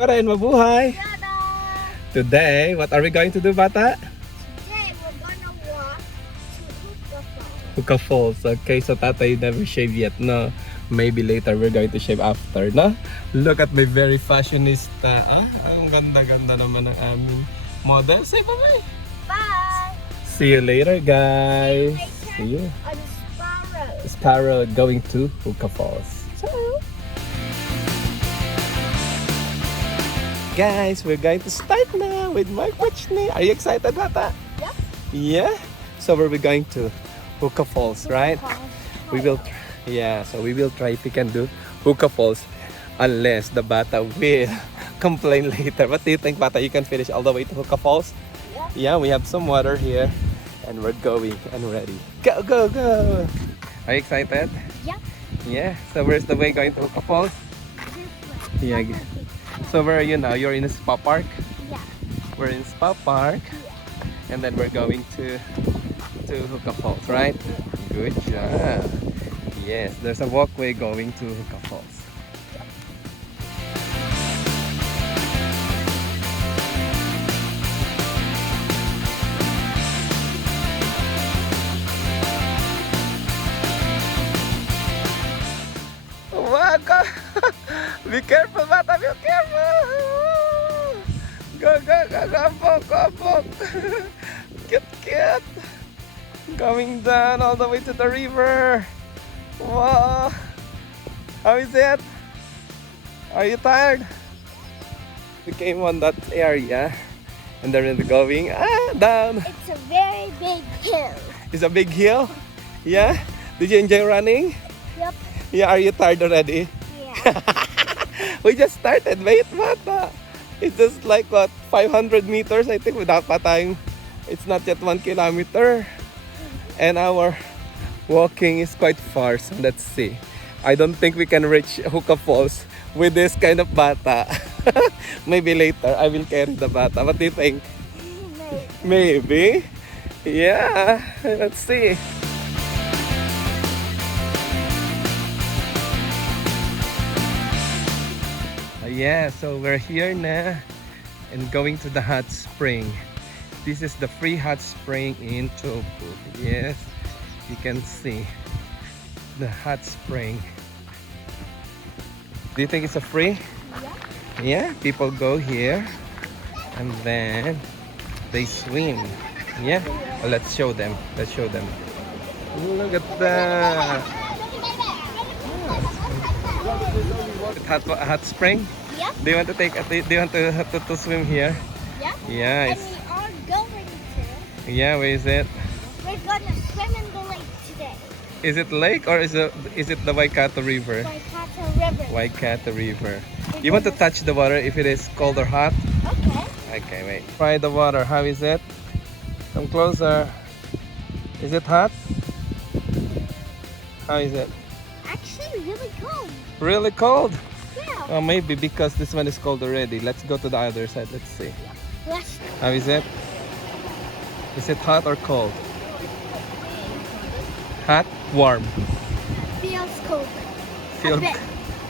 Karen, mabuhay! Tada! Today, what are we going to do, bata? Today we're gonna walk to Huka Falls. Huka Falls. Okay, so Tatay never shaved yet, no? Maybe later we're going to shave after, no? Look at my very fashionista. Ah, ang ganda-ganda naman ng aming model. Say bye-bye! Bye! See you later, guys! See you. On Sparrow. Sparrow going to Huka Falls. Ciao! Guys, we're going to start now with my Pachni. Are you excited, bata? Yep. Yeah? So where are we going to? Huka Falls, right? We will, so we will try if we can do Huka Falls unless the bata will complain later. What do you think, bata? You can finish all the way to Huka Falls? Yeah. Yeah, we have some water here and we're going and ready. Go, go, go! Are you excited? Yep. Yeah. So where's the way going to Huka Falls? This way. Yeah. So where are you now? You're in a spa park? Yeah. We're in spa park. And then we're going to Huka Falls, right? Good job. Yes, there's a walkway going to Huka Falls. Wow, be careful, bata, be careful! Go, go, go, go, up, go, up. Cute, cute! Coming down all the way to the river. Wow! How is it? Are you tired? We came on that area and then we're going down. It's a very big hill. It's a big hill? Yeah? Did you enjoy running? Yep. Yeah, are you tired already? Yeah. We just started. Wait, bata. It's just like what, 500 meters I think without patayang. It's not yet 1 kilometer. And our walking is quite far, so let's see. I don't think we can reach Huka Falls with this kind of bata. Maybe later I will carry the bata. What do you think? Maybe? Yeah, let's see. Yeah, so we're here na and going to the hot spring. This is the free hot spring in Taupo. Yes, you can see the hot spring. Do you think it's a free? Yeah. Yeah, people go here and then they swim. Yeah, well, let's show them. Let's show them. Look at that. Hot spring. Yep. Do you want to do you want to swim here? Yep. Yeah, And it's, we are going to. yeah, where is it? We're gonna swim in the lake today. Is it lake or is it the Waikato River? Waikato River. Waikato River. You want to touch the water if it is cold or hot? Okay. Okay, wait. Try the water. How is it? Come closer. Is it hot? How is it? Actually, really cold. Really cold? Yeah. Oh, maybe because this one is cold already. Let's go to the other side. Let's see. Let's How is it? Is it hot or cold? Hot? Warm? feels cold. Feel A bit.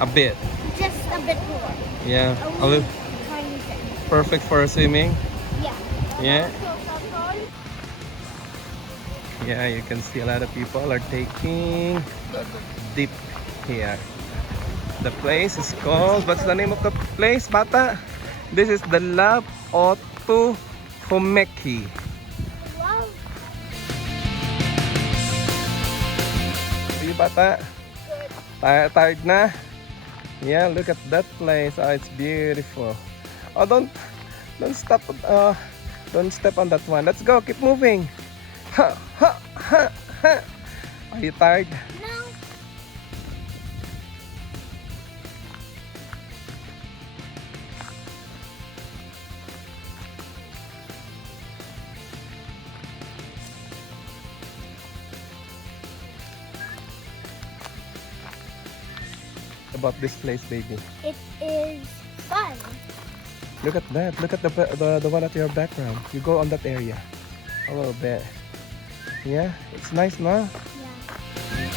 a bit. Just a bit more. Yeah. A A little tiny bit. perfect for swimming. Yeah. Yeah. Yeah, you can see a lot of people are taking dip here. The place is called, what's the name of the place, bata? This is the Lab Otu Homeki. Wow. Are you bata? Tired na? Yeah, look at that place. Oh, it's beautiful. Oh, don't stop. Don't step on that one. Let's go. Keep moving. Ha, ha, ha, ha. Are you tired? No. About this place, baby. It is fun. Look at that. Look at the one at your background. You go on that area a little bit. Yeah, it's nice, no? Yeah.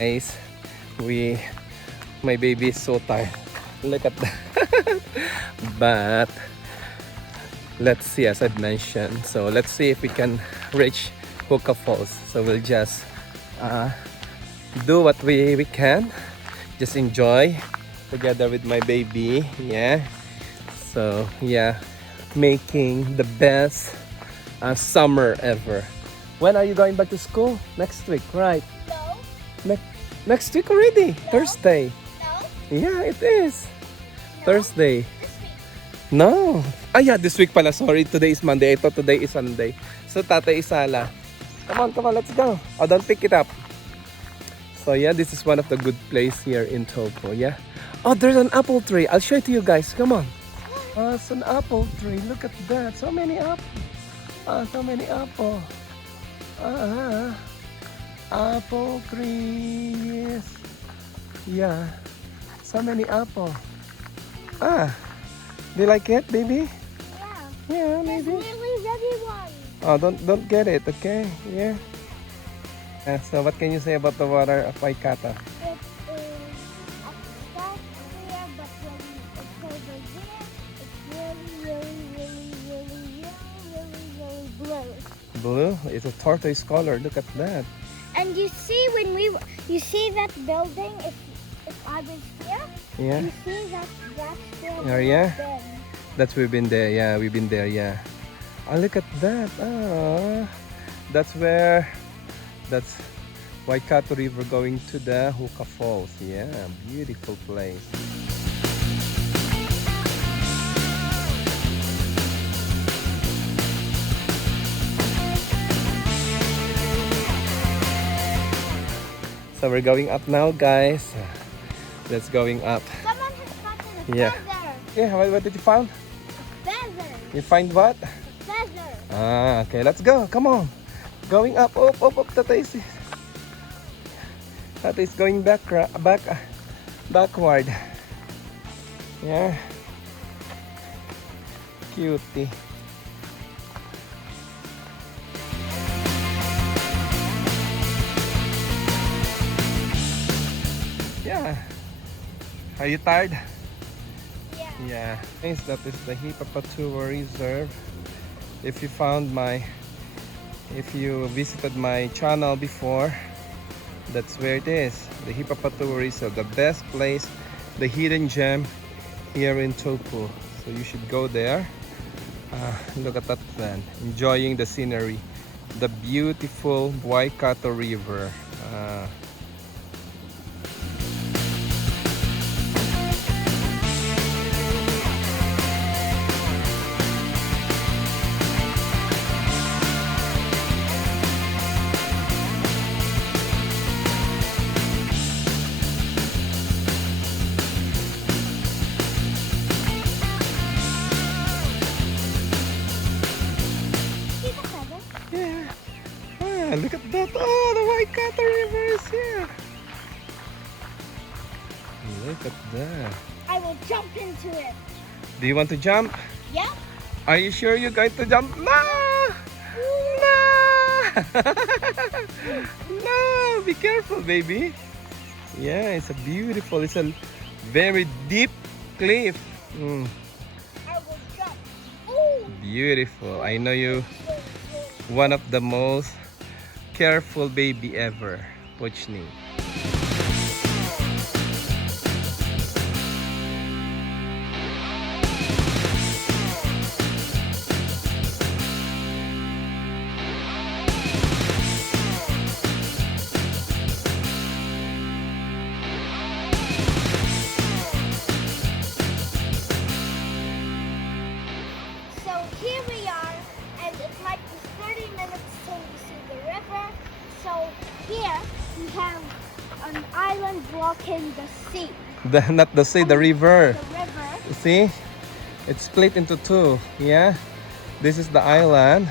Guys, my baby is so tired. Look at that. But let's see, as I've mentioned. So let's see if we can reach Huka Falls. So we'll just do what we can. Just enjoy together with my baby. Yeah. So yeah, making the best summer ever. When are you going back to school? Next week, right? No. Next week already. No. Thursday. No. Yeah, it is. Thursday. This week. No. Ah, yeah, this week pala. Sorry, today is Monday. I thought today is Sunday. So, Tatay Isala. Come on, let's go. Oh, don't pick it up. So, yeah, this is one of the good place here in Taupo, yeah. Oh, there's an apple tree. I'll show it to you guys. Come on. Oh, it's an apple tree. Look at that. So many apples. So many apples. Apple trees. Yeah. So many apples. Do you like it, baby? Yeah. Yeah, There's maybe. really ready one. Oh, don't get it, okay? Yeah. So what can you say about the water of Waikato? It is upset here, but when it's over there, it's really blue. Blue? It's a tortoise color. Look at that. And you see you see that building, if I was here, Yeah. you see that's still Oh, yeah? then. We've been there. Yeah, we've been there. Yeah. Oh, look at that. Oh, that's Waikato River going to the Huka Falls. Yeah, beautiful place. So we're going up now, guys. Let's going up. Someone has gotten a Yeah. feather. Yeah, what did you find? A feather. You find what? A feather. Ah, okay, let's go. Come on. Going up, up. Tatay's going backward. Yeah. Cutie. Yeah. Are you tired? Yeah. Yeah. Guys, that is the Hipapatuwa Reserve. If you visited my channel before, that's where it is. The Hipapatuwa Reserve, the best place, the hidden gem here in Taupo. So you should go there. Look at that man, enjoying the scenery, the beautiful Waikato River. See the feather? Yeah. Look at that. Oh, the Waikato River is here. Look at that. I will jump into it. Do you want to jump? Yeah? Are you sure you're going to jump? No! No! No! Be careful, baby. Yeah, it's a very deep cliff. I will jump. Ooh. Beautiful. I know you, one of the most careful baby ever, Puchni. So here we are, and it might be 30 minutes till we see the river. So here we have an island blocking the sea. Not the sea, the river. The river. You see? It's split into two. Yeah? This is the island.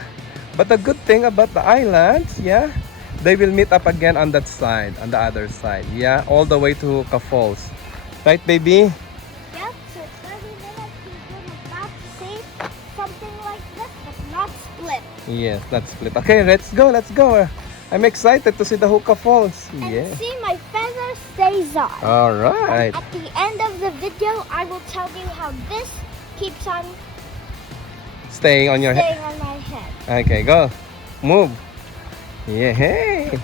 But the good thing about the islands, yeah, they will meet up again on that side, on the other side. Yeah, all the way to Huka Falls. Right, baby? Yep, so 30 minutes we're about to see something like this, but not split. Yes, that's split. Okay, let's go. I'm excited to see the Huka Falls. And Yeah. see my fence stays on. All right. At the end of the video, I will tell you how this keeps on Staying on your head. staying on my head. Okay, go. Move. Yeah. Hey.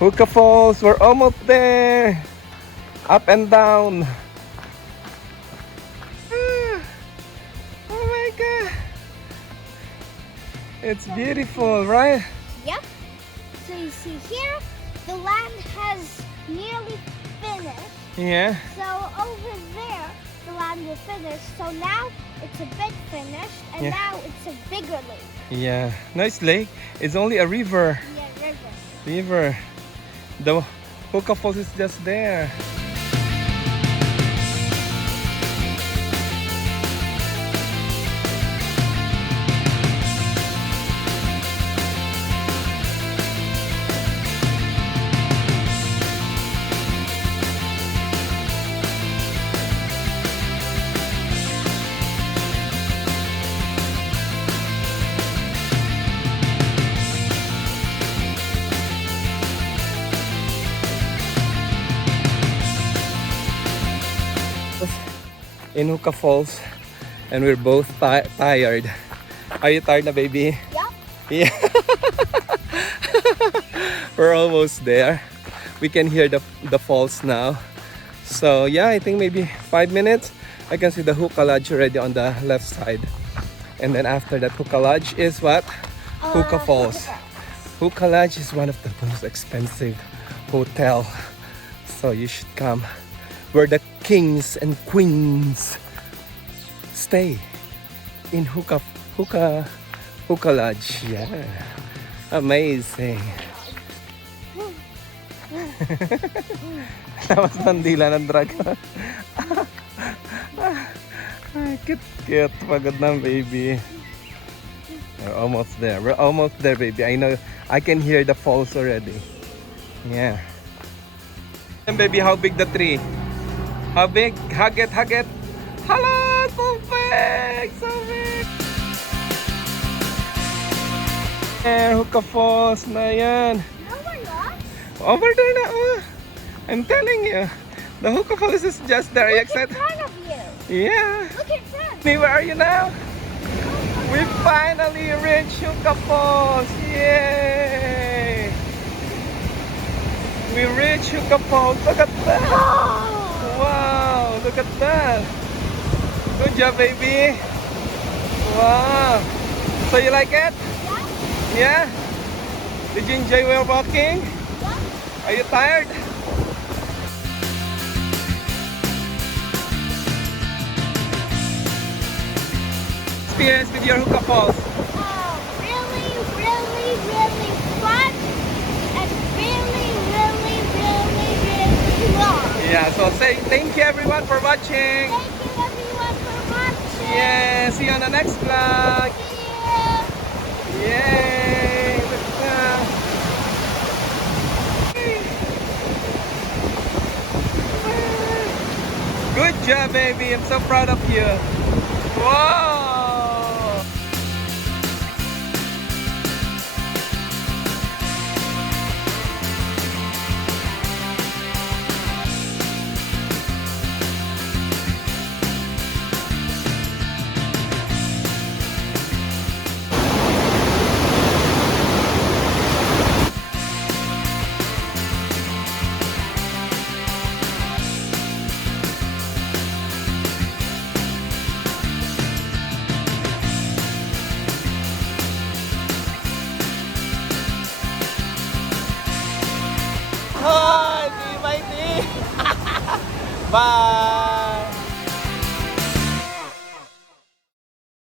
Huka Falls. We're almost there. Up and down. Ah. Oh my God. It's beautiful, right? Yep. So you see here, the land has nearly finished. Yeah. So over there, the land will finish. So now it's a bit finished, and Yeah. now it's a bigger lake. Yeah. Nice lake. It's only a river. Yeah, river. River. The Huka Falls is just there. In Huka Falls, and we're both tired. Are you tired na, baby? Yep. Yeah. We're almost there. We can hear the falls now. So yeah, I think maybe 5 minutes. I can see the Huka Lodge already on the left side. And then after that Huka Lodge is what? Huka Falls. Huka Lodge is one of the most expensive hotel. So you should come. Where the kings and queens stay in Huka Lodge. Yeah, amazing. Tapos nandila ng dragon. Cute. Pagod na, baby. We're almost there. We're almost there, baby. I know. I can hear the falls already. Yeah. And baby, how big the tree? How big? Hug it. Hello! So big! Huka Falls na yan. No, we're not. Over there na, oh. I'm telling you. The Huka Falls is just there. Are you Look in excited? front of you. Yeah. Look in front. Me, where are you now? We finally reached Huka Falls. Yay! We reached Huka Falls. Look at that. Wow, look at that. Good job, baby. Wow. So you like it? Yeah? Did you enjoy while walking? Are you tired? Experience with your Huka Falls. Really, really, really fun and really, really, really, really long. Yeah, so say thank you everyone for watching. Thank you everyone for watching. Yeah, see you on the next vlog. See you. Yay! Look at that. Good job, baby. I'm so proud of you. Wow! Hi, see you, matey. Bye.